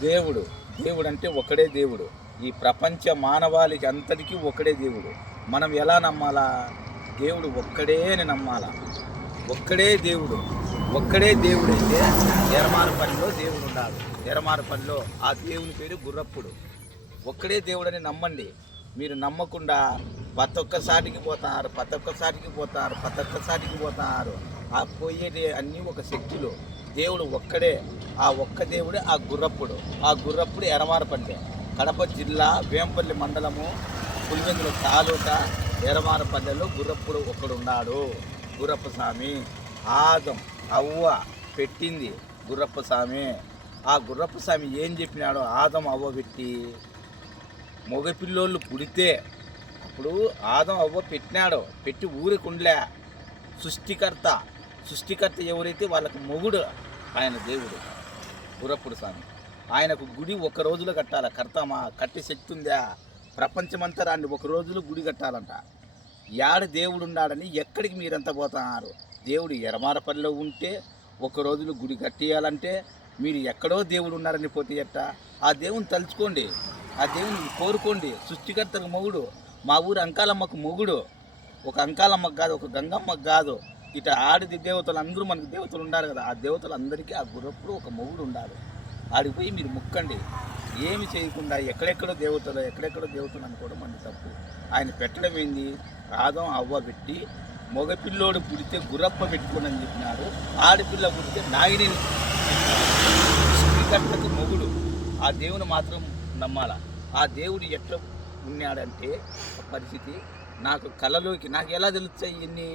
దేవుడు దేవుడు అంటే ఒకడే దేవుడు. ఈ ప్రపంచ మానవాళికి అంతటికీ ఒకడే దేవుడు. మనం ఎలా నమ్మాలా? దేవుడు ఒక్కడే అని నమ్మాలా. ఒక్కడే దేవుడు. ఒక్కడే దేవుడైతే ఎరమారపల్లిలో దేవుడు ఉండాలి. ఎరమారపల్లిలో ఆ దేవుని పేరు గుర్రప్పుడు. ఒక్కడే దేవుడని నమ్మండి. మీరు నమ్మకుండా ప్రతి ఒక్కసారికి పోతారు. ఆ పోయేది అన్నీ ఒక శక్తులు. దేవుడు ఒక్కడే. ఆ ఒక్క దేవుడే ఆ గుర్రప్పుడు ఎరమారపల్లి, కడప జిల్లా వేంపల్లి మండలము, పులివెందుల తాలూకా ఎరమారపల్లెలో గుర్రప్పుడు ఒకడున్నాడు. గుర్రప్ప స్వామి. ఆదం అవ్వ పెట్టింది గుర్రప్ప స్వామి. ఆ గుర్రప్ప స్వామి ఏం చెప్పినాడో ఆదం అవ్వ పెట్టి మగపిల్లోళ్ళు పుడితే అప్పుడు ఆదం అవ్వ పెట్టి ఊరికుండలే. సృష్టికర్త ఎవరైతే వాళ్ళకు మొగుడు ఆయన దేవుడు గుర్రప్పుడు స్వామి. ఆయనకు గుడి ఒక రోజులో కట్టాల. కట్టే శక్తి ఉందా? ప్రపంచమంతా రాండి, ఒక రోజులో గుడి కట్టాలంట. యాడ దేవుడు ఉన్నాడని ఎక్కడికి మీరంతా పోతున్నారు? దేవుడు ఎరమారపల్లిలో ఉంటే ఒక రోజులో గుడి కట్టేయాలంటే మీరు ఎక్కడో దేవుడు ఉన్నారని పోతే ఎట్టా? ఆ దేవుని తలుచుకోండి, ఆ దేవుని కోరుకోండి. సృష్టికర్తకు మొగుడు. మా ఊరు అంకాలమ్మకు మొగుడు. ఒక అంకాలమ్మకు కాదు, ఒక గంగమ్మకు కాదు, ఇట ఆడిది దేవతలు అందరూ మనకు దేవతలు ఉండాలి కదా. ఆ దేవతలందరికీ ఆ గుర్రప్పుడు ఒక మొగుడు ఉండాలి. ఆడికి పోయి మీరు ముక్కండి. ఏమి చేయకుండా ఎక్కడెక్కడో దేవతలు అనుకోవడం మన తప్పు. ఆయన పెట్టడం ఏంది? ఆదం అవ్వ పెట్టి మగపిల్లోడు పుడితే గుర్రప్ప పెట్టుకోనని చెప్పినాడు. ఆడపిల్ల పుడితే నాగిని. సృష్టికర్తకు మొగుడు. ఆ దేవుని మాత్రం నమ్మాల. ఆ దేవుడు ఎట్లా ఉన్నాడంటే పరిస్థితి నాకు కళలోకి నాకు ఎలా తెలుస్తాయి ఇన్ని?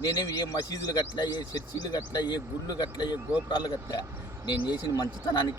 నేనేమి ఏ మసీదులు కట్టలే, ఏ చర్చీలు కట్టలే, ఏ గుళ్ళు కట్టలే, ఏ గోపురాలు కట్టలే. నేను చేసిన మంచితనానికి